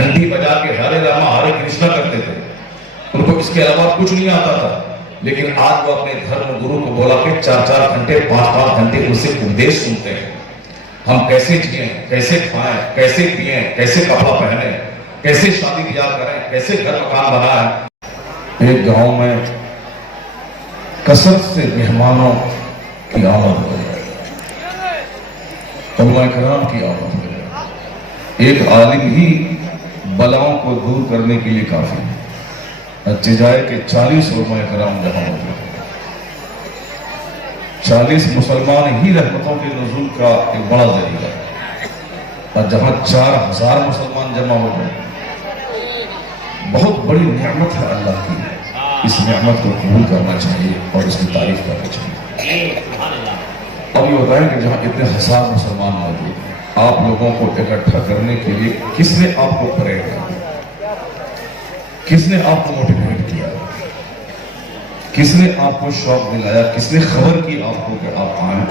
گھنٹی بجا کے ہرے راما ہرے کرشنا کرتے تھے، ان کو اس کے علاوہ کچھ نہیں آتا تھا، لیکن آج وہ اپنے دھرم گرو کو بولا کہ 4-4 گھنٹے 5-5 گھنٹے ان سے اپدیش سنتے ہیں، ہم کیسے جئیں، کیسے کھائیں، کیسے پئیں، کیسے کپڑا پہنیں، کیسے شادی بیاہ کریں، کیسے گھر مکان بنائیں۔ ایک گاؤں میں کثرت سے مہمانوں کی آمد ہو گئی، علماء کرام کی آمد ہو گئی، ایک عالم ہی بلاؤں کو دور کرنے کے لیے کافی ہے، اچھے جائے کہ 40 علماء کرام جہاں موجود ہیں، 40 مسلمان ہی رحمتوں کے نزول کا ایک بڑا ذریعہ ہے، اور جہاں 4000 مسلمان جمع ہو گئے، بہت بڑی نعمت ہے اللہ کی، اس نعمت کو قبول کرنا چاہیے اور اس کی تعریف کرنا چاہیے۔ اب یہ ہوتا ہے کہ جہاں اتنے ہزار مسلمان موجود ہیں، آپ لوگوں کو اکٹھا کرنے کے لیے کس نے آپ کو پریڈ کیا، کس نے آپ کو موٹیویٹ کیا، کس نے آپ کو شوق دلایا، کس نے خبر کی آپ کو کہ آپ آئیں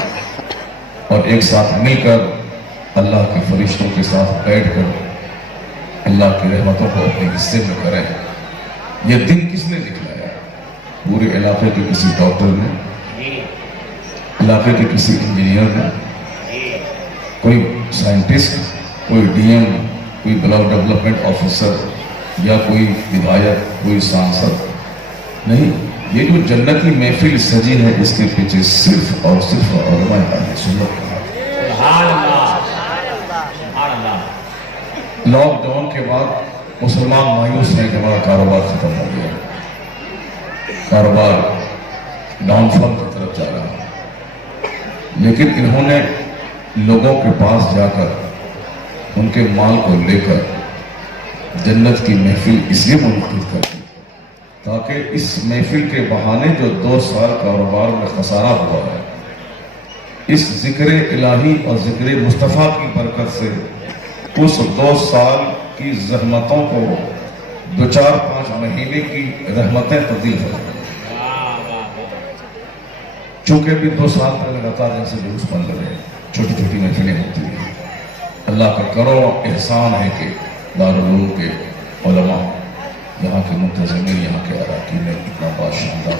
اور ایک ساتھ مل کر اللہ کے فرشتوں کے ساتھ بیٹھ کر اللہ کی رحمتوں کو اپنے حصے میں کریں؟ یہ دن کس نے دکھلایا؟ پورے علاقے کے کسی ڈاکٹر نے، علاقے کے کسی انجینئر نے، کوئی سائنٹسٹ، کوئی ڈی ایم، کوئی بلاک ڈیولپمنٹ آفیسر یا کوئی ودھایک، کوئی سانسد نہیں، یہ جو جنتی محفل سجی ہے اس کے پیچھے صرف اور صرف علماء اہل سنت ہے۔ لاک ڈاؤن کے بعد مسلمان مایوس ہیں کہ ہمارا کاروبار ختم ہو گیا، کاروبار ڈاؤن فال کی طرف جا رہا ہے، لیکن انہوں نے لوگوں کے پاس جا کر ان کے مال کو لے کر جنت کی محفل اس لیے منعقد کر دی تاکہ اس محفل کے بہانے جو 2 سال کاروبار میں خسارہ ہوا ہے، اس ذکر الہی اور ذکر مصطفیٰ کی برکت سے اس 2 سال کی زحمتوں کو 2-4-5 مہینے کی رحمتیں تبدیل ہو گئی۔ چونکہ بھی 2 سال تک لگاتار جیسے جلوس بند رہے، چھوٹی چھوٹی محفلیں ہوتی ہیں، اللہ کا کروڑوں احسان ہے کہ دارالعلوم کے علماء، یہاں کے منتظمین، یہاں کے اراکین نے اتنا بڑا شاندار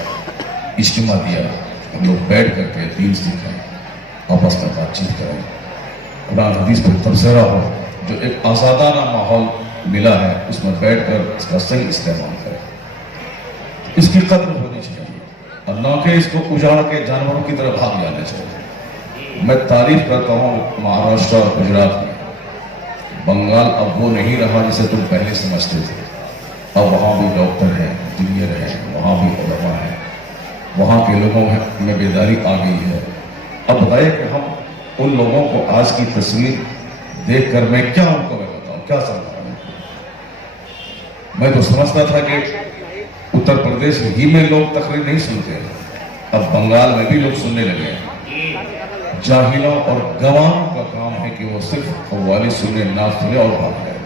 اجتماع دیا، ہم لوگ بیٹھ کر کے دین سیکھیں، آپس میں بات چیت کریں، قرآن حدیث پر تبصرہ ہو، جو ایک آزادانہ ماحول ملا ہے اس میں بیٹھ کر اس کا صحیح استعمال کریں، اس کی قدر ہونی چاہیے اور نہ کہ اس کو اجاڑ کے جانوروں کی طرح بھاگ جانا چاہیے۔ میں تعریف کرتا ہوں مہاراشٹر اور گجرات میں، بنگال اب وہ نہیں رہا جسے تم پہلے سمجھتے تھے، اب وہاں بھی ڈاکٹر ہیں، انجینئر ہیں، وہاں بھی علماء ہیں، وہاں کے لوگوں میں بیداری آ گئی ہے۔ اب بتائیے کہ ہم ان لوگوں کو آج کی تصویر دیکھ کر میں کیا ان کو میں بتاؤں، کیا سمجھاؤں؟ میں تو سمجھتا تھا کہ اتر پردیش ہی میں لوگ تقریر نہیں سنتے ہیں، اب بنگال میں بھی لوگ سننے لگے ہیں۔ جاہلوں اور گواروں کا کام ہے کہ وہ صرف قوالی سنے، نعت سنے اور بھاگ جائے۔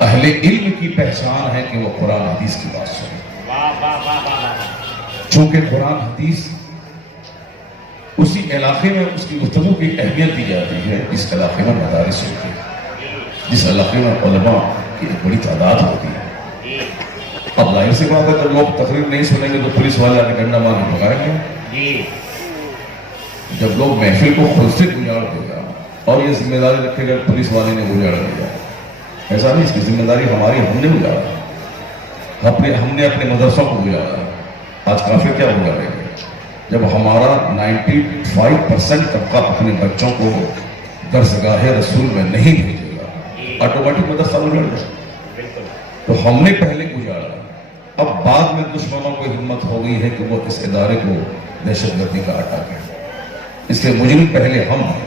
اہل علم کی پہچان ہے کہ وہ قرآن حدیث کی بات سنے، چونکہ قرآن حدیث اسی علاقے میں اس کی گفتگو کی اہمیت دی جاتی ہے، اس علاقے میں مدارس ہوتی ہے، جس علاقے میں علماء کی ایک بڑی تعداد ہوتی ہے۔ اب ظاہر سی بات ہے جب لوگ تقریر نہیں سنیں گے تو پولیس والے آ کے ڈنڈا مار کے بھگائیں گے۔ جب لوگ محفل کو خود سے گزار دے گا اور یہ ذمہ داری رکھے گا پولیس والے نے گزار دیا، ایسا نہیں، اس کی ذمہ داری ہماری، ہم نے گزارا، ہم نے اپنے مدرسوں کو گزارا۔ آج کافر کیا گزارے گا؟ جب ہمارا 95% طبقہ اپنے بچوں کو درسگاہ رسول میں نہیں بھیجے گا، آٹومیٹک مدرسہ اجڑ گیا۔ تو ہم نے پہلے گزارا، اب بعد میں دشمنوں کو ہمت ہو گئی ہے کہ وہ اس ادارے کو دہشت گردی کا اٹا کریں، اس لیے مجرم پہلے ہم ہیں،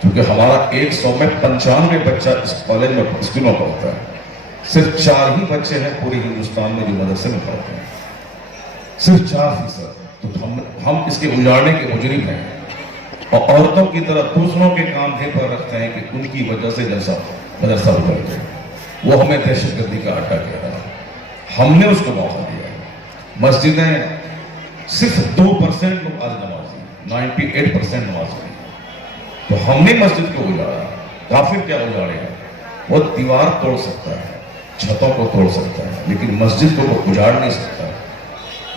کیونکہ ہمارا 100 میں 95 بچہ اس کالج میں اسکول میں پڑھتا ہے، صرف 4 ہی بچے ہیں پوری ہندوستان میں جو مدرسے میں پڑھتے ہیں، صرف 4%۔ تو ہم اس کے اجاڑنے کے مجرم ہیں اور عورتوں کی طرح دوسروں کے کاندھے پر رکھتے ہیں کہ ان کی وجہ سے جیسا مدرسہ اجڑ گیا، وہ ہمیں دہشت گردی کا اٹا کہہ رہا ہے، ہم نے اس کو موقع دیا ہے۔ مسجدیں صرف 2% لوگ آج نمازی، 98% نماز پڑھی، تو ہم نے مسجد کو اجاڑا، کافر کیا اجاڑے گا؟ وہ دیوار توڑ سکتا ہے، چھتوں کو توڑ سکتا ہے، لیکن مسجد کو وہ اجاڑ نہیں سکتا۔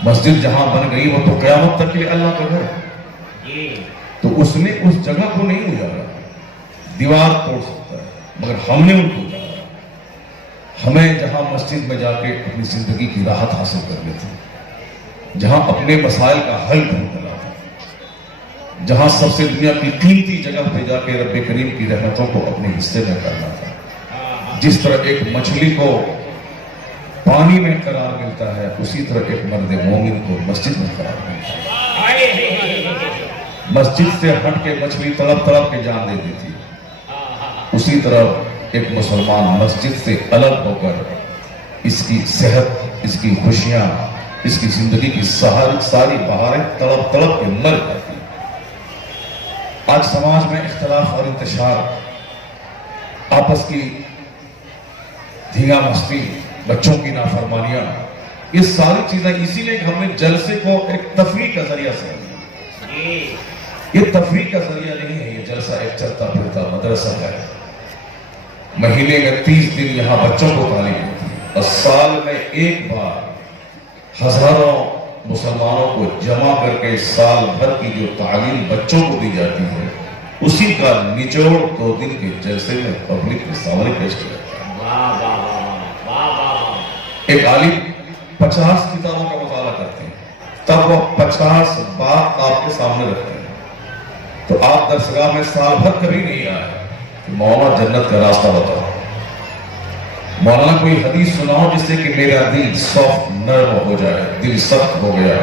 مسجد جہاں بن گئی وہ تو قیامت تک کے لیے اللہ کا گھر ہے، تو اس نے اس جگہ کو نہیں اجاڑا، دیوار توڑ سکتا ہے، مگر ہم نے ان کو اجاڑا۔ ہمیں جہاں مسجد میں جا کے اپنی زندگی کی راحت حاصل کرنی تھی، جہاں اپنے مسائل کا حل ڈھونڈنا تھا، جہاں سب سے دنیا کی قیمتی جگہ پہ جا کے رب کریم کی رحمتوں کو اپنے حصے میں کرنا تھا۔ جس طرح ایک مچھلی کو پانی میں قرار ملتا ہے، اسی طرح ایک مرد مومن کو مسجد میں قرار ملتا ہے۔ مسجد سے ہٹ کے مچھلی تڑپ تڑپ کے جان دے دی تھی، اسی طرح ایک مسلمان مسجد سے الگ ہو کر اس کی صحت، اس کی خوشیاں، اس کی زندگی کی ساری بہاریں تڑپ تڑپ کے مر جاتی۔ آج سماج میں اختلاف اور انتشار، آپس کی دھیگا مستی، بچوں کی نافرمانیاں، یہ ساری چیزیں اسی لیے کہ ہم نے جلسے کو ایک تفریح کا ذریعہ سمجھا۔ یہ تفریح کا ذریعہ نہیں ہے، یہ جلسہ ایک چلتا پھرتا مدرسہ ہے۔ مہینے میں 30 دن یہاں بچوں کو تعلیم ہوتی ہے، اور سال میں ایک بار ہزاروں مسلمانوں کو جمع کر کے سال بھر کی جو تعلیم بچوں کو دی جاتی ہے، اسی کا نچوڑ 2 دن کے جلسے میں پبلک کے سامنے پیش کیا جاتا ہے۔ ایک عالم 50 کتابوں کا مطالعہ کرتے ہیں، تب وہ 50 بات آپ کے سامنے رکھتے ہیں، تو آپ درسگاہ میں سال بھر کبھی نہیں آئے کہ مولانا جنت کا راستہ بتاؤ، مولانا کوئی حدیث سناؤ جس سے کہ میرا دل سافٹ نرم ہو جائے، دل سخت ہو گیا،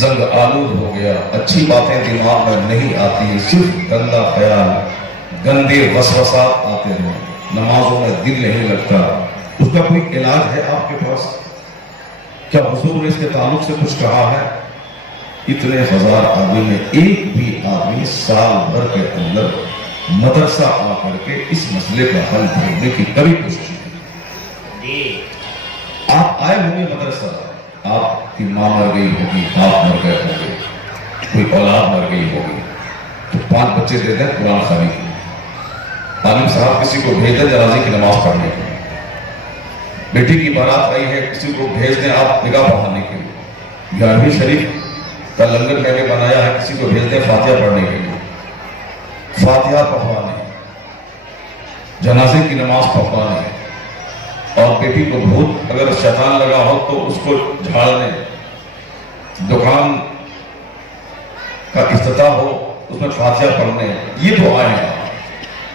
زنگ آلود ہو گیا، اچھی باتیں دماغ میں نہیں آتی، صرف گندا خیال، گندے وسوسات آتے ہیں، نمازوں میں دل نہیں لگتا، اس کا کوئی علاج ہے آپ کے پاس؟ کیا حضور نے اس کے تعلق سے کچھ کہا ہے؟ اتنے ہزار آدمی میں ایک بھی آدمی سال بھر کے اندر مدرسہ آ کر کے اس مسئلے کا حل ڈھونڈنے کی کبھی کوشش نہیں۔ آپ آئے ہوں گے مدرسہ، آپ کی ماں مر گئی ہوگی، باپ مر گئے ہوں گے، کوئی اولاد مر گئی ہوگی، تو 5 بچے دے دیں قرآن خوانی کے، عالم صاحب کسی کو بھیج دیں جنازے کی نماز پڑھنے کے لیے، بیٹی کی بارات آئی ہے کسی کو بھیج دیں آپ نگاہ پڑھانے کے لیے، 11ویں شریف کا لنگر میں نے بنایا ہے کسی کو بھیج دیں فاتحہ پڑھنے کے لیے، فاتحہ پڑھوانے، جنازے کی نماز پڑھوانے، اور بیٹی کو بھوت اگر شیطان لگا ہو تو اس کو جھاڑنے، دکان کا افتتاح ہو اس میں فاتحہ پڑھنے، یہ تو آئے ہیں۔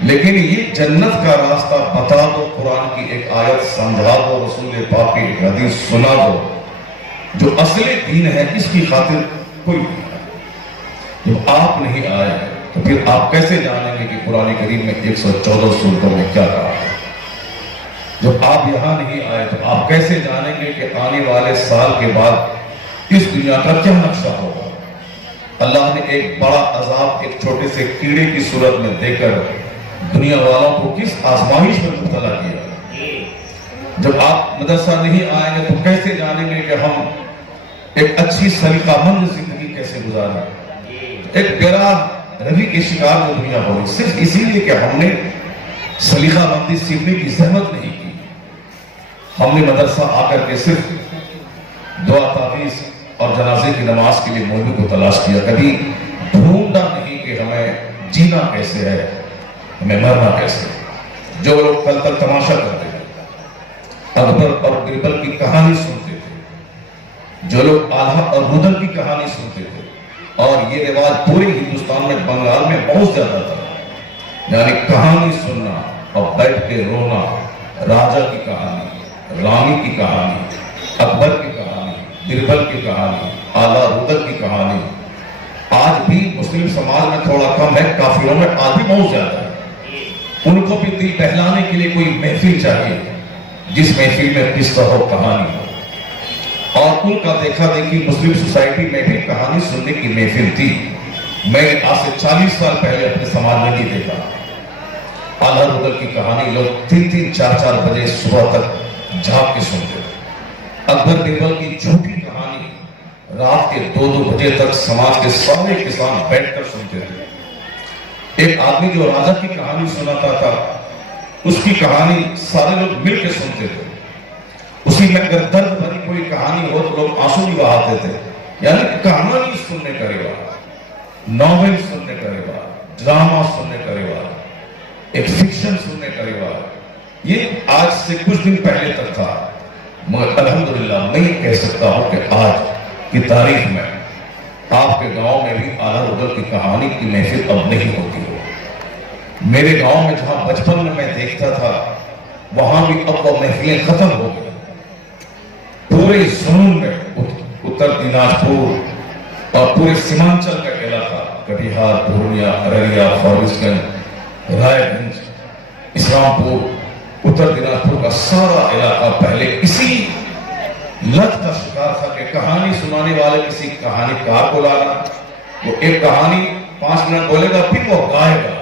لیکن یہ جنت کا راستہ بتا دو، قرآن کی ایک آیت سمجھا دو، رسول پاک کی ایک حدیث سنا دو، جو اصل دین ہے اس کی خاطر کوئی نہیں آئے۔ جب آپ نہیں آئے تو پھر آپ کیسے جانیں گے کہ قرآن کریم میں 114 سورتوں میں کیا کہا ہے؟ جب آپ یہاں نہیں آئے تو آپ کیسے جانیں گے کہ آنے والے سال کے بعد اس دنیا کا کیا نقشہ ہوگا؟ اللہ نے ایک بڑا عذاب ایک چھوٹے سے کیڑے کی صورت میں دے کر دنیا والوں کو کس آزمائش میں مبتلا کیا۔ جب آپ مدرسہ نہیں آئیں گے تو کیسے جانیں گے کہ ہم ایک اچھی سلیقہ مند زندگی کیسے گزاریں؟ ایک گراہ روی کے شکار میں دنیا ہوئی صرف اسی لیے کہ ہم نے سلیقہ مندی سیکھنے کی زحمت نہیں کی۔ ہم نے مدرسہ آ کر کے صرف دعا تعویذ اور جنازے کی نماز کے لیے موضوع کو تلاش کیا، کبھی ڈھونڈا نہیں کہ ہمیں جینا کیسے ہے، ہمیں مرنا کیسے ہے۔ جو لوگ کل تک تماشا کرتے تھے، اکبر اور بربل کی کہانی سنتے تھے، جو لوگ آلہ اور رودل کی کہانی سنتے تھے، اور یہ رواج پورے ہندوستان میں بنگال میں بہت زیادہ تھا، یعنی کہانی سننا اور بیٹھ کے رونا، راجہ کی کہانی، رانی کی کہانی، اکبر کی کہانی، بربل کی کہانی، آلہ رودل کی کہانی، آج بھی مسلم سماج میں تھوڑا کم ہے، کافروں میں آج بھی بہت زیادہ ہے۔ ان کو بھی دل بہلانے کے لیے کوئی محفل چاہیے جس محفل میں قصہ ہو، کہانی ہو، اور ان کا دیکھا دیکھی مسلم سوسائٹی میں بھی کہانی سننے کی محفل تھی۔ میں نے آج سے 40 سال پہلے اپنے سماج میں نہیں دیکھا۔ آلہ رودل کی کہانی لوگ 3-3, 4-4 بجے صبح تک جھاگ کے سنتے تھے۔ اکبر بربل کی جھوٹی کہانی رات کے 2-2 بجے تک سماج کے سارے کسان بیٹھ کر سنتے تھے۔ ایک آدمی جو راجہ کی کہانی سناتا تھا، اس کی کہانی سارے لوگ مل کے سنتے تھے. اسی میں اگر درد بھری کوئی کہانی ہو تو لوگ آنسو بھی بہاتے تھے. یعنی کہانی سننے کا رواج، ناول سننے کا رواج، ڈرامہ سننے کا رواج، ایک فکشن سننے کا رواج، یہ آج سے کچھ دن پہلے تک تھا. مگر الحمدللہ میں یہ کہہ سکتا ہوں کہ آج کی تاریخ میں آپ کے گاؤں میں بھی اعلیٰ رودل کی کہانی کی محفل اب نہیں ہوتی ہو. میرے گاؤں میں جہاں بچپن میں دیکھتا تھا وہاں بھی اب وہ محفلیں ختم ہو گئی. پورے زون میں اتر دیناجپور اور پورے سیمانچل کا علاقہ، کٹیہار، پورنیا، ارریہ، فاروق گنج، رائے گنج، اسلام پور، اتر دیناجپور کا سارا علاقہ پہلے اسی لت کا شکار تھا کہ کہانی سنانے والے کسی کہانی کار کو لانا. وہ ایک کہانی 5 منٹ بولے گا پھر وہ گائے گا.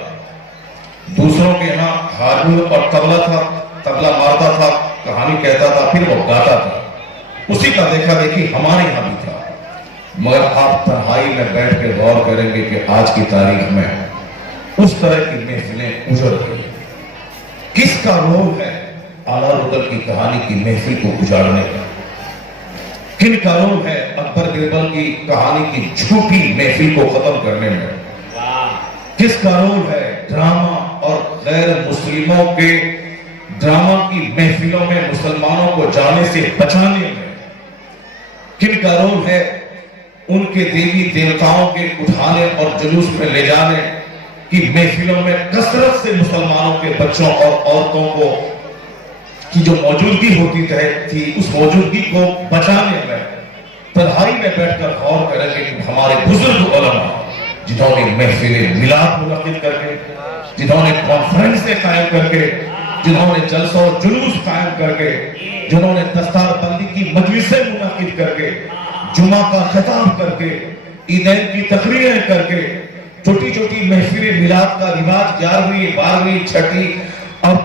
دوسروں کے یہاں ہارمون اور طبلہ تھا، طبلہ مارتا تھا، کہانی کہتا تھا، پھر وہ گاتا تھا. اسی کا دیکھا دیکھی ہمارے یہاں بھی تھا. مگر آپ تنہائی میں بیٹھ کے غور کریں گے کہ آج کی تاریخ میں اس طرح کی محفلیں اجڑ گئی. کس کا رول ہے اعلیٰ رودل کی کہانی کی محفل کو اجاڑنے کا؟ کن کا رول ہے اکبر بیربل کی کہانی کی جھوٹی محفل کو ختم کرنے میں؟ کس کا رول ہے ڈرامہ اور غیر مسلموں کے ڈرامہ کی محفلوں میں مسلمانوں کو جانے سے بچانے میں؟ کن کا رول ہے ان کے دیوی دیوتاؤں کے اٹھانے اور جلوس میں لے جانے کی محفلوں میں کثرت سے مسلمانوں کے بچوں اور عورتوں کو کی جو موجودگی ہوتی تھی اس موجودگی کو بچانے میں؟ تنہائی میں بیٹھ کر غور کریں گے کہ ہمارے بزرگ علماء جنہوں نے محفلیں میلاد منعقد کر کے، جنہوں نے کانفرنسیں قائم کر کے، جنہوں نے جلسہ و جلوس قائم کر کے، جنہوں نے دستار بندی کی مجلسیں منعقد کر کے، جمعہ کا خطاب کر کے، عیدین کی تقریریں کر کے، چھوٹی چھوٹی محفلیں میلاد کا رواج 11ویں 12ویں 6ٹھی اور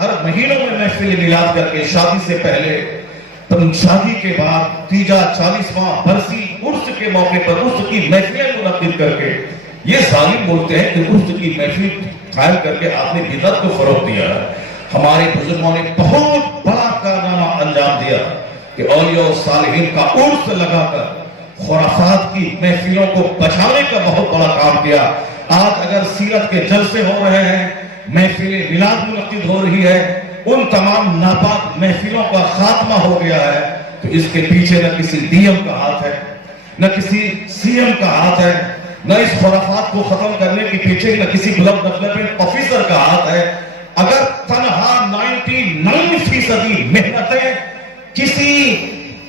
ہر مہینوں میں محفل میلاد کر کے، شادی سے پہلے، شادی کے بعد، تیجا 40واں برسی، عرس کے موقع پر عرس کی محفلیں منعقد کر کے. یہ ظالم بولتے ہیں کہ عرس کی محفل قائم کر کے آپ نے بدعت کو فروغ دیا ہے. ہمارے بزرگوں نے بہت بڑا کارنامہ انجام دیا کہ اولیاء و صالحین کا عرس لگا کر خرافات کی محفلوں کو بچانے کا بہت بڑا کام کیا. آج اگر سیرت کے جلسے ہو رہے ہیں، محفل میلاد منعقد ہو رہی ہے، ان تمام ناپاک محفلوں کا خاتمہ ہو گیا ہے، تو اس کے پیچھے نہ کسی ڈی ایم کا ہاتھ ہے، نہ کسی سی ایم کا ہاتھ ہے، نہ اس خرافات کو ختم کرنے کے پیچھے نہ کسی بلڈ ڈیولپمنٹ آفیسر کا ہاتھ ہے. اگر تنہا 99% محنتیں کسی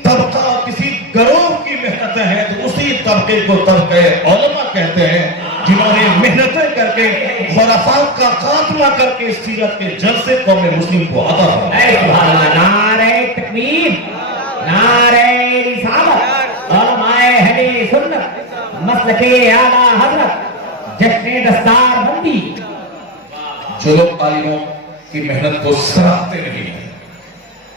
طبقہ، کسی گروہ کی محنتیں ہیں تو اسی طبقے کو طبقہ علماء کہتے ہیں، جنہوں نے محنتیں کر کے خرافات کا خاتمہ کر کے سیرت کے جلسے قوم مسلم کو عطا فرمایا. نعرہ تکبیر، نعرہ رسالت، علماء اہل سنت، مسلک اعلیٰ حضرت، جشن دستار بندی. جو لوگ عالموں کی محنت کو سراہتے نہیں ہیں،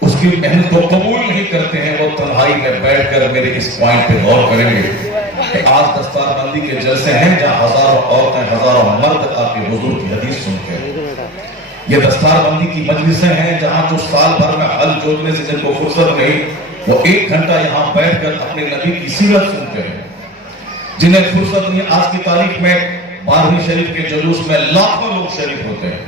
اس کی محنت کو قبول نہیں کرتے ہیں، وہ تنہائی میں بیٹھ کر میرے اس پوائنٹ پہ غور کریں گے کہ آج دستار بندی کے جلسے ہیں جہاں ہزاروں عورتیں، ہزاروں مرد آپ کے حضور کی حدیث سنتے ہیں. یہ دستار بندی کی مجلسیں ہیں جہاں جو سال بھر میں حل جوڑنے سے جن کو فرصت نہیں، وہ 1 گھنٹہ یہاں بیٹھ کر اپنے نبی کی سیرت سنتے ہیں. جنہیں فرصت نہیں، آج کی تاریخ میں 12ویں شریف کے جلوس میں لاکھوں لوگ شریک ہوتے ہیں.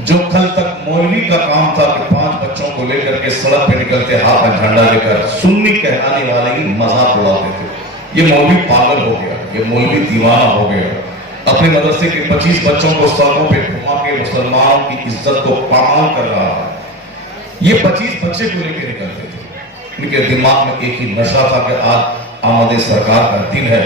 جو کل تک مولوی کا کام تھا کہ 5 بچوں کو لے کر کے سڑک پہ نکلتے ہاتھ میں جھنڈا لے کر سنی کہلانے والے ہی مذاق اڑاتے تھے، یہ مولوی پاگل ہو گیا، یہ مولوی دیوانہ ہو گیا. اپنے مدرسے کے 25 بچوں کو سڑکوں پہ گھما کے مسلمانوں کی عزت کو پامال کر رہا ہے. یہ 25 بچے کو لے کے نکلتے تھے. ان کے دماغ میں ایک ہی نشہ تھا کہ آج آمد سرکار کا دن ہے،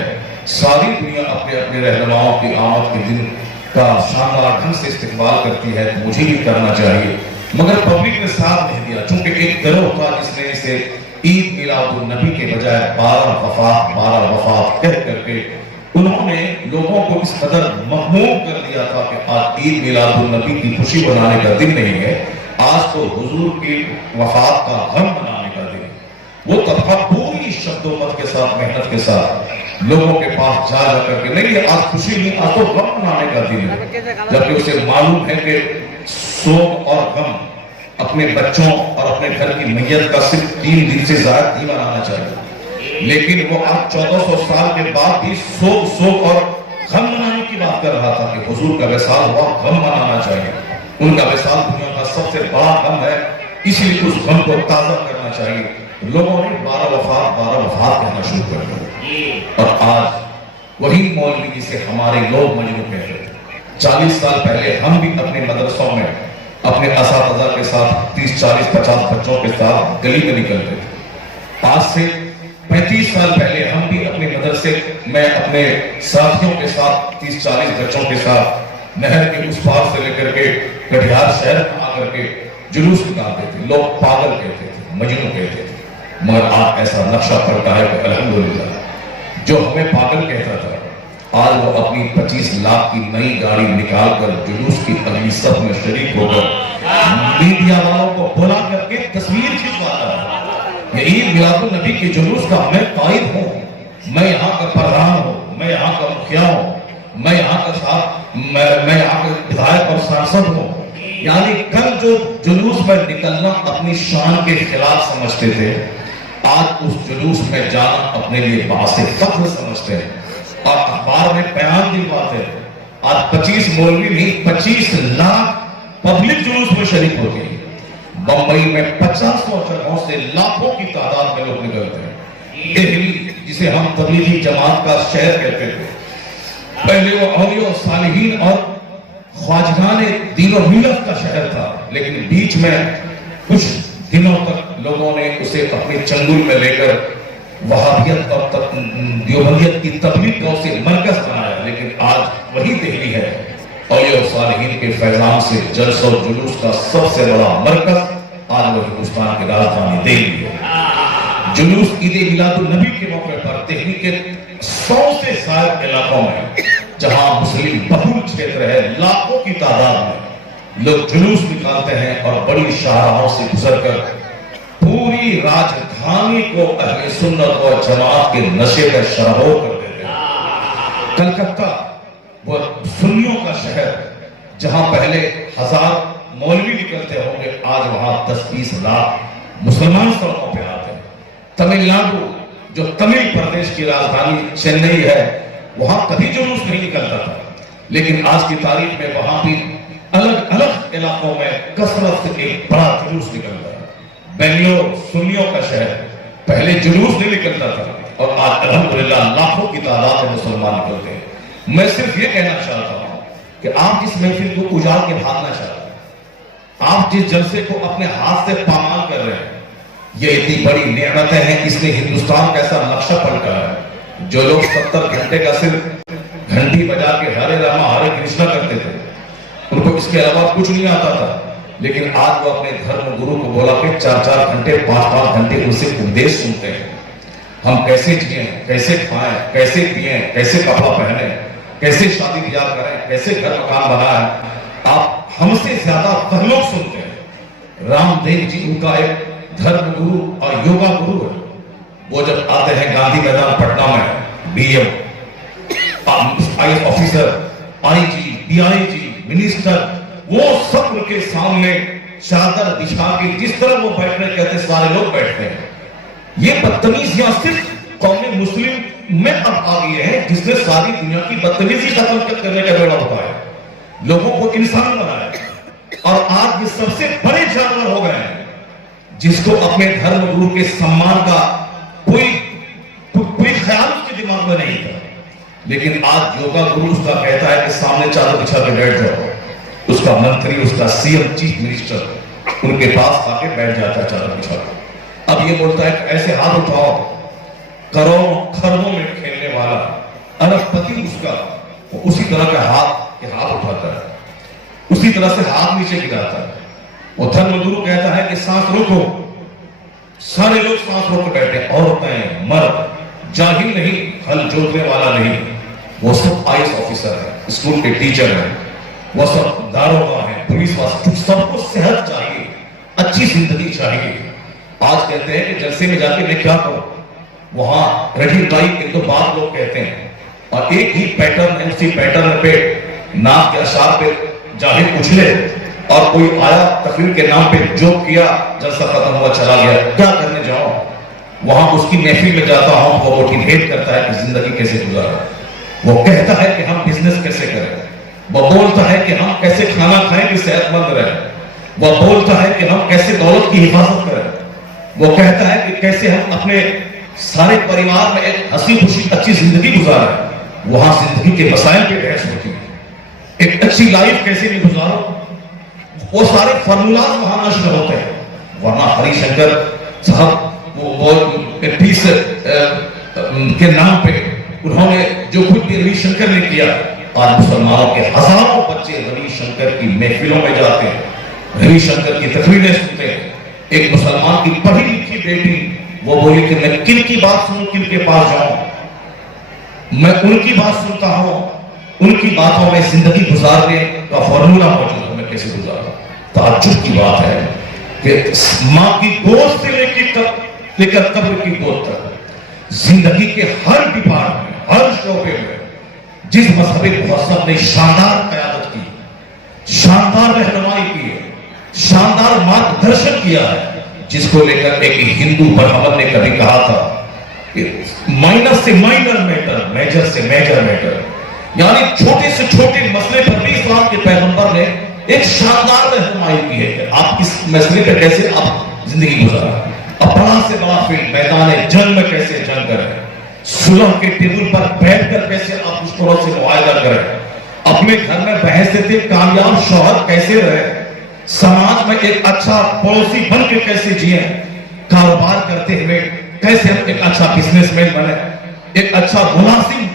ساری دنیا اپنے اپنے رہنماؤں کی آمد کے دن کا شاندار ڈھنگ سے استقبال کرتی ہے، تو مجھے بھی کرنا چاہیے. مگر پبلک نے ساتھ نہیں دیا، چونکہ ایک گروہ تھا جس نے اسے عید میلاد النبی کے بجائے 12 وفات کہہ کر کے انہوں نے لوگوں کو اس قدر مغموم کر دیا تھا کہ آج عید میلاد النبی کی خوشی منانے کا دن نہیں ہے، آج تو حضور کی وفات کا غم منانے کا دن ہے. وہ طبقہ پوری شد و مت کے ساتھ، محنت کے ساتھ لوگوں کے پاس جا کر کے نہیں، آج خوشی نہیں، آج تو غم منانے کا دن ہے. جبکہ اسے معلوم ہے کہ سوگ اور غم اپنے بچوں اور اپنے گھر کی میت کا صرف 3 دن سے زائد نہیں منانا چاہیے، لیکن وہ آج 1400 سال کے بعد بھی سوگ اور غم منانے کی بات کر رہا تھا کہ حضور کا وصال ہوا، غم منانا چاہیے۔ ان کا وصال دنیا کا سب سے بڑا غم ہے، اسی لیے اس غم کو تازہ کرنا چاہیے۔ لوگوں نے 12 وفات کہنا شروع کر دیا، اور آج وہی مولوی جسے ہمارے لوگ مجنون کہتے تھے، 40 سال پہلے ہم بھی اپنے مدرسوں میں اپنے اساتذہ کے ساتھ 30 40 50 بچوں کے ساتھ گلی میں نکلتے تھے۔ آج سے 35 سال پہلے ہم بھی اپنے مدرسے میں اپنے ساتھیوں کے ساتھ 30 40 بچوں کے ساتھ نہر کے اس پار سے لے کر کے کٹیہار شہر میں آ کر کے جلوس نکالتے تھے۔ لوگ پاگل کہتے تھے، مجنون کہتے تھے، مگر آج ایسا نقشہ پڑتا ہے کہ الحمدللہ جو ہمیں پاگل کہتا تھا آج وہ اپنی 25 لاکھ کی نئی گاڑی نکال کر جلوس کی اگلی صف میں شریک ہو کر میڈیا والوں کو بلا کر کے تصویر کھنچواتا ہے۔ یہ عید میلاد النبی کے جلوس کا میں قائد ہوں، میں یہاں کا پردھان ہوں، میں یہاں کا مکھیا ہوں، میں یہاں کا ودھائک اور سانسد ہوں۔ یعنی کل جو جلوس میں نکلنا اپنی شان کے خلاف سمجھتے تھے، آج اس جلوس میں جانا اپنے لیے باعث فخر سمجھتے ہیں اور اخبار میں بیان دلواتے ہیں۔ آج 25 مولوی نہیں 25 لاکھ پبلک جلوس میں شریک ہوتی ہے۔ بمبئی میں 500 جگہوں سے لاکھوں کی تعداد میں لوگ نکلتے ہیں۔ دہلی جسے ہم تبلیغی جماعت کا شہر کہتے تھے، پہلے وہ اولیاء صالحین اور خواجگان دین و ملت کا شہر تھا، لیکن بیچ میں کچھ دنوں تک لوگوں نے اسے اپنے چنگل میں لے کر وہابیت اور دیوبندیت کی تبلیغ کا اسے مرکز بنایا، لیکن آج وہی دہلی ہے اولیاء صالحین کے فیضان سے جلسہ و جلوس کا سب سے بڑا مرکز آج وہ ہندوستان کی راجدھانی دہلی ہے۔ جلوس عید میلاد النبی کے موقع پر دہلی کے 100 سے زائد علاقوں میں جہاں مسلم بہول چھیتر ہے، لاکھوں کی تعداد میں لوگ جلوس نکالتے ہیں اور بڑی شاہراہوں سے گزر کر پوری راجدھانی کو اہل سنت و جماعت کے نشے کا شرابور کر دیتے ہیں۔ کلکتہ وہ سنیوں کا شہر جہاں پہلے 1000 مولوی نکلتے ہوں گے، آج وہاں 10-20 لاکھ مسلمان سڑکوں پہ آتے ہیں۔ تمل ناڈو جو تمل پردیش کی راجدھانی چنئی ہے، وہاں کبھی جلوس نہیں نکلتا تھا، لیکن آج کی تاریخ میں وہاں بھی الگ الگ علاقوں میں کثرت سے ایک بڑا جلوس نکلتا ہے۔ بنگلور سنیوں کا شہر، پہلے جلوس نہیں نکلتا تھا اور آج الحمدللہ لاکھوں کی تعداد میں مسلمان نکلتے ہیں۔ میں صرف یہ کہنا چاہتا ہوں کہ آپ جس محفل کو اجاڑ کے بھاگنا چاہتے ہیں، آپ جس جلسے کو اپنے ہاتھ سے پامال کر رہے ہیں، یہ اتنی بڑی نعمتیں ہیں، اس نے ہندوستان کا ایسا نقشہ پلٹا ہے۔ جو لوگ 70 گھنٹے کا صرف گھنٹی بجا کے ہرے راما ہرے کرشنا کرتے تھے، ان کو اس کے علاوہ کچھ نہیں آتا تھا، لیکن آج وہ اپنے دھرم گرو کو بولا کہ 4-4 گھنٹے 5-5 گھنٹے ان سے اپدیش سنتے ہیں۔ ہم کیسے جئیں، کیسے کھائیں، کیسے پیئیں، کیسے کپڑا پہنیں، کیسے شادی بیاہ کریں، کیسے گھر مکان بنائیں، آپ ہم سے زیادہ وہ لوگ سنتے ہیں۔ رام دیو جی ان کا ایک دھرم گرو اور یوگا گرو ہے۔ وہ جب آتے ہیں گاندھی میدان پٹنہ میں، بی ایم IAS آفیسر، آئی جی، پی آئی جی، منسٹر، وہ سب کے سامنے چادر بچھا کے جس طرح وہ بیٹھ رہے کہتے سارے لوگ بیٹھتے ہیں۔ یہ بدتمیزیاں صرف قوم مسلم میں اب آ گئی ہے، جس نے ساری دنیا کی بدتمیزی ختم کرنے کا بیڑا اٹھایا ہے، لوگوں کو انسان بنایا، اور آج یہ سب سے بڑے جانور ہو گئے ہیں جس کو اپنے دھرم گرو کے سمان کا کوئی خیال اس کے دماغ میں نہیں تھا، لیکن آج یوگا گرو اس کا کہتا ہے کہ سامنے چادر بچھا کے بیٹھ جاؤ، اس کا منتری، اس کا سی ایم، چیف منسٹر ان کے پاس آ کے بیٹھ جاتا ہے چادر بچھا کے۔ اب یہ بولتا ہے کہ ایسے ہاتھ اٹھاؤ، کروڑوں کھربوں میں کھیلنے والا ارب پتی اس کا وہ اسی طرح کا ہاتھ اٹھاتا ہے، اسی طرح سے ہاتھ نیچے گراتا ہے۔ وہ دھرم گرو کہتا ہے کہ سانس روکو، سارے لوگ سانس روک کے بیٹھے، عورتیں، مرد، جاہل نہیں، ہل جوتنے والا نہیں، وہ سب IAS آفیسر ہیں، اسکول کے ٹیچر ہیں، وہ سب داروغہ ہیں، پولیس واسطے، سب کو صحت چاہیے، اچھی زندگی چاہیے۔ آج کہتے ہیں کہ جلسے میں جا کے میں کیا کروں، وہاں رہی لائی ایک دو بات لوگ کہتے ہیں، اور ایک ہی پیٹرن ہے، اسی پیٹرن پہ ناک کے اشار پہ جاہل اچھلے، اور کوئی آیا تقریر کے نام پہ جوک کیا، جلسہ ختم ہوا چلا گیا، کیا کرنے جاؤں؟ وہاں اس کی محفل میں جاتا ہوں، وہ موٹیویٹ کرتا ہے کہ زندگی کیسے گزارا، وہ کہتا ہے کہ ہم بزنس کیسے کریں، وہ بولتا ہے کہ ہم کیسے کھانا کھائیں کہ صحت مند رہیں، وہ بولتا ہے کہ ہم کیسے دولت کی حفاظت کریں، وہ کہتا ہے کہ کیسے ہم اپنے سارے پریوار میں ایک ہنسی خوشی اچھی زندگی گزاریں۔ وہاں زندگی کے مسائل پہ بحث ہوتی ہے، ایک اچھی لائف کیسے بھی گزارو، وہ سارے فارمولاز وہاں نشر ہوتے ہیں۔ ورنہ ہری شنکر صاحب وہ پیس کے نام پہ انہوں نے جو کچھ بھی روی شنکر نے کیا، آج مسلمانوں کے ہزاروں بچے روی شنکر کی محفلوں میں جاتے ہیں، روی شنکر کی تقریریں سنتے ہیں۔ ایک مسلمان کی پڑھی لکھی بیٹی وہ بولی کہ میں کن کی بات سنوں، کن کے پاس جاؤں، میں ان کی بات سنتا ہوں، ان کی باتوں میں زندگی گزارنے کا فارمولا موجود ہے، میں کیسے گزاروں۔ تعجب کی بات ہے کہ ماں کی گود سے لے کر قبر کی گود تک زندگی کے ہر ڈپارٹمنٹ، ہر شعبے میں جس مذہب مہذب نے شاندار قیادت کی، شاندار رہنمائی کی ہے، شاندار مارگ درشن کیا ہے، جس کو لے کر ایک ہندو برہمن نے کبھی کہا تھا کہ مائنر سے مائنر میٹر، میجر سے میجر میٹر، یعنی چھوٹے سے چھوٹے مسئلے پر بھی اسلام کے پیغمبر نے ایک شاندار رہنمائی کی ہے کہ آپ اس مسئلے پہ کیسے آپ زندگی گزاریں، بڑا سے بڑا فیلڈ میدان جنگ میں کیسے جنگ کریں، صلح کے ٹیبل پر بیٹھ کر کیسے آپ دشمنوں سے معاہدہ کریں، اپنے گھر میں بحیثیت کامیاب شوہر کیسے رہے، سماج میں ایک اچھا پڑوسی بن کے کیسے جئیں، کاروبار کرتے ہوئے کیسے ہم ایک اچھا بزنس مین بنے، ایک اچھا ملازم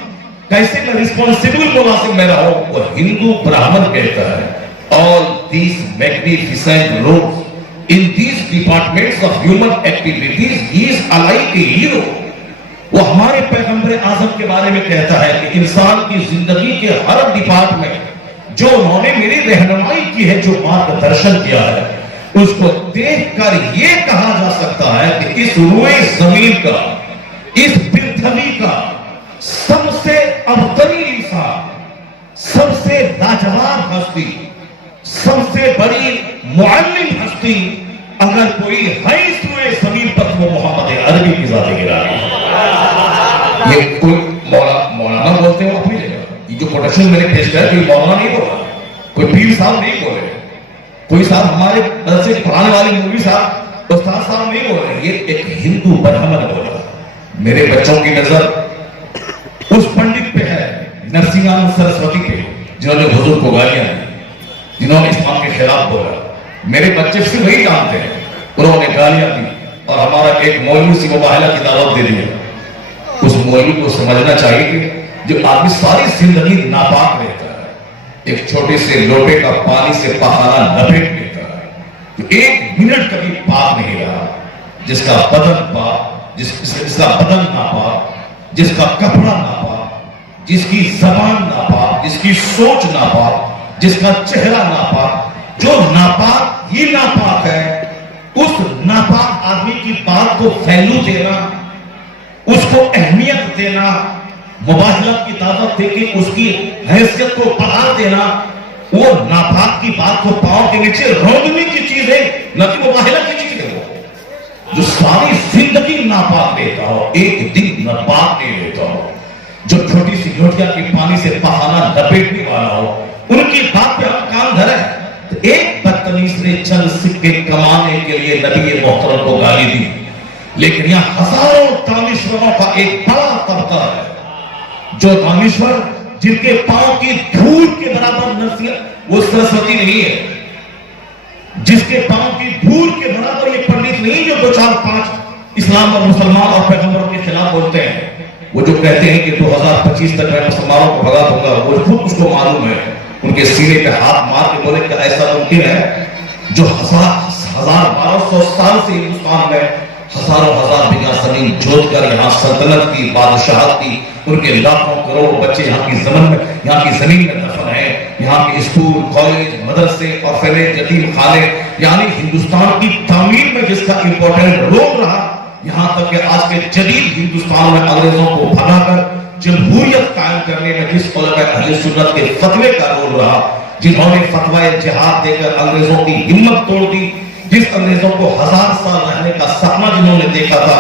کیسے میں ریسپانسبل ملازم میں رہوں۔ وہ ہندو برہمن کہتا ہے all these magnificent roles in these departments of human activities he is like a hero۔ وہ ہمارے پیغمبر اعظم کے بارے میں کہتا ہے کہ انسان کی زندگی کے ہر ڈپارٹمنٹ جو انہوں نے میری رہنمائی کی ہے، جو مارگ درشن کیا ہے، اس کو دیکھ کر یہ کہا جا سکتا ہے کہ اس روئے زمین کا، اس پرتھوی کا سب سے افضل انسان، سب سے لاجواب ہستی، سب سے بڑی معلم ہستی اگر کوئی ہے اس روئے زمین پر وہ محمد عربی کی ذات گرامی ہے۔ یہ کوئی مولانا بولتے ہیں اپنی جگہ، یہ جو پروڈکشن میں نے پیش کیا ہے کوئی مولانا نہیں بولا، کوئی پیر صاحب نہیں بولے، کوئی صاحب ہمارے مدرسے پڑھانے والے مولوی صاحب استاد صاحب نہیں بول رہے، یہ ایک ہندو برہمن بولا۔ میرے بچوں کی نظر اس پنڈت پہ ہے، نرسنگھا سرسوتی پہ، جنہوں نے حضور کو گالیاں دی، جنہوں نے اسلام کے خلاف بولا۔ میرے بچے صرف وہی جانتے ہیں، انہوں نے گالیاں دی اور ہمارا ایک مولوی سے مباہلہ کی دعوت دے دیا۔ اس مولوی کو سمجھنا چاہیے کہ جو آدمی ساری زندگی ناپاک رہتا ہے، ایک چھوٹے سے لوٹے کا پانی سے پخانا لپیٹ لیتا ہے، جو ایک منٹ کبھی پاک نہیں رہا، جس کا بدن پاک، جس کا بدن ناپاک، جس کا کپڑا ناپاک، جس کی زبان ناپاک، جس کی سوچ ناپاک، جس کا چہرہ ناپاک، جو ناپاک ہی ناپاک ہے، اس ناپاک آدمی کی بات کو ویلیو دینا، اس کو اہمیت دینا، مباہلت کی دعوت دے کے اس کی حیثیت کو بڑھا دینا، وہ ناپاک کی بات کو پاؤں کے نیچے رونگنے کی چیز ہے، نہ کہ مباہلت کی چیز ہے۔ وہ جو ساری زندگی ناپاک لیتا ہو، ایک دن ناپاک نہیں لیتا ہو، جو چھوٹی سی لوٹیا کے پانی سے پخانا لپیٹنے والا ہو، ان کی بات پہ ہم کام دھریں۔ ایک بدتمیز نے چند سکے کمانے کے لیے نبی محترم کو گالی دی، لیکن یہاں ہزاروں دانشوروں کا ایک بڑا طبقہ ہے، جو دانشور جن کے پاؤں کی دھول کے برابر نصیحت وہ سرسوتی نہیں ہے، جس کے پاؤں کی دھول کے برابر یہ پنڈت نہیں جو 2-4-5 اسلام اور مسلمان اور پیغمبروں کے خلاف بولتے ہیں، وہ جو کہتے ہیں کہ 2025 تک میں مسلمانوں کو بھگا دوں گا، وہ خود اس کو معلوم ہے، ان کے سینے پہ ہاتھ مار کے بولے کہ ایسا ممکن ہے جو 1200 سال سے ہندوستان میں ہزاروں ہزار بیگھہ زمین جوت کر یہاں سلطنت کی، بادشاہت کی، ان کے لاکھوں کروڑ بچے یہاں کی زمین میں دفن ہیں، یہاں کے اسکول، کالج، مدرسے اور فیلڈ، یتیم خانے، یعنی ہندوستان کی تعمیر میں جس کا امپورٹنٹ رول رہا، یہاں تک کہ آج کے جدید ہندوستان میں انگریزوں کو بھگا کر جمہوریت قائم کرنے میں جس علماء اہل سنت کے فتوے کا رول رہا، جنہوں نے فتوی جہاد دے کر انگریزوں کی ہمت توڑ دی، جس انگریزوں کو 1000 سال رہنے کا سپنا جنہوں نے دیکھا تھا،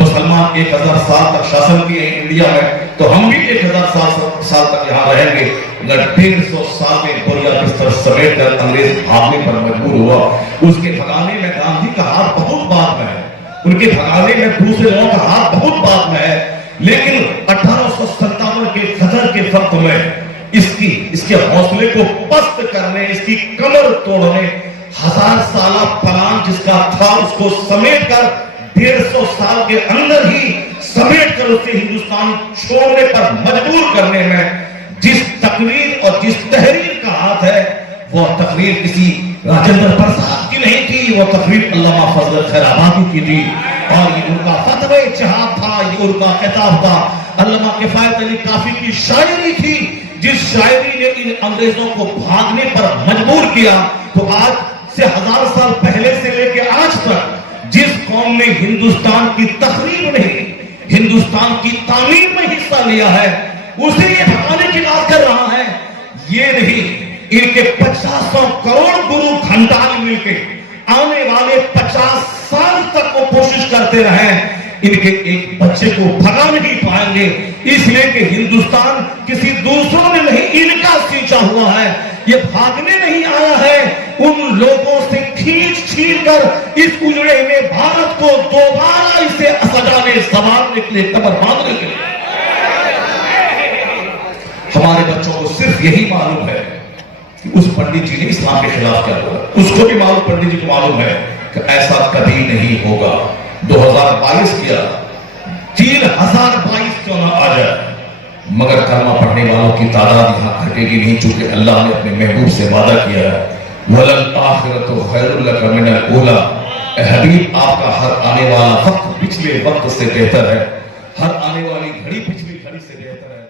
مسلمان 1000 سال تک شاسن کیے ہیں انڈیا میں، تو ہم بھی 1000 سال تک یہاں رہیں گے۔ اگر 150 سال میں بوریا بستر سمیٹ کر انگریز بھاگنے پر مجبور ہوا، اس کے بھگانے میں گاندھی کا ہاتھ بہت بعد میں ہے، ان کے بھگانے میں دوسرے لوگوں کا ہاتھ بہت بعد میں ہے، لیکن 1857 کے غدر کے وقت میں اس کے حوصلے کو پست کرنے، اس کی کمر توڑنے، 1000 سالہ پلان جس کا تھا اس کو سمیٹ کر 150 سال کے اندر ہی سمیٹ کر اسے ہندوستان چھوڑنے پر مجبور کرنے میں جس تقریر اور جس تحریر کا ہاتھ ہے، وہ تقریر کسی راجندر پرساد کی نہیں تھی، وہ تقریر علامہ فضل خیر آبادی کی تھی، اور یہ ان کا فتوی جہاد تھا، یہ ان کا خطاب تھا۔ علامہ کفایت علی کافی کی شاعری تھی، جس شاعری نے ان انگریزوں کو بھاگنے پر مجبور کیا۔ تو آج سے 1000 سال پہلے سے لے کے آج تک جس قوم نے ہندوستان کی تخریب میں، ہندوستان کی تعمیر میں حصہ لیا ہے، اسے یہ بتانے کی بات کر رہا ہے، یہ نہیں ان کے 500 کروڑ گرو گھنٹال مل کے آنے والے 50 سال تک وہ کوشش کرتے رہیں، ان کے ایک بچے کو بھگا نہیں پائیں گے، اس لیے کہ ہندوستان کسی دوسروں نے نہیں، ان کا سینچا ہوا ہے، یہ بھاگنے نہیں آیا ہے، ان لوگوں سے کھینچ کر اس اجڑے میں بھارت کو دوبارہ اسے سجانے سنوارنے کے لیے، کمر باندھنے کے لیے۔ ہمارے بچوں کو صرف یہی معلوم ہے کہ اس پنڈت جی نے اسلام کے خلاف کیا ہوا، اس کو بھی معلوم، پنڈت جی کو معلوم ہے کہ ایسا کبھی نہیں ہوگا۔ 2022 کیا 3022 کیوں نہ آ جائے، مگر کلمہ پڑھنے والوں کی تعداد یہاں گھٹے گی نہیں، چونکہ اللہ نے اپنے محبوب سے وعدہ کیا ہے وَلَلْآخِرَةُ خَيْرٌ لَكَ مِنَ الْأُولَىٰ۔ اے حبیب، آپ کا ہر آنے والا وقت پچھلے وقت سے بہتر ہے، ہر آنے والی گھڑی پچھلی گھڑی سے بہتر ہے۔